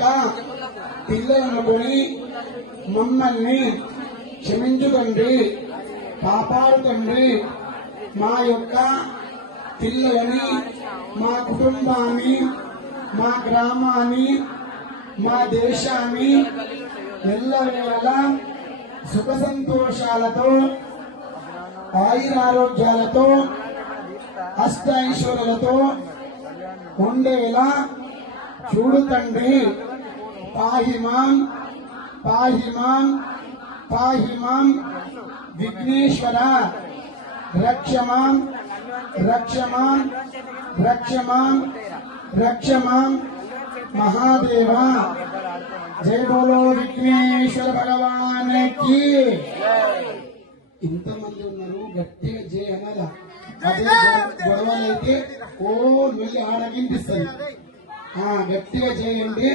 యొక్క పిల్లలను కొని మమ్మల్ని క్షమించుతండి, కాపాడుతండి. మా యొక్క పిల్లలని, మా కుటుంబాన్ని, మా గ్రామాన్ని, మా దేశాన్ని ఎల్లవేళలా సుఖ సంతోషాలతో, ఆయురారోగ్యాలతో, అష్టైశ్వర్యాలతో ఉండేలా చూడుతండి. పాహిమాం పాహిమాం పాహిమాం విఘ్నేశ్వర, రక్షమాం రక్షమాం రక్షమాం రక్షమాం महादेव। जय बोलो विघ्नेश्वर भगवान की। ఇంతమంది ఉన్నారు, గట్టిగా జయ అనాలా. అదే గొడవలైతే ఓ వెళ్ళి ఆడ వినిపిస్తుంది. గట్టిగా చేయండి.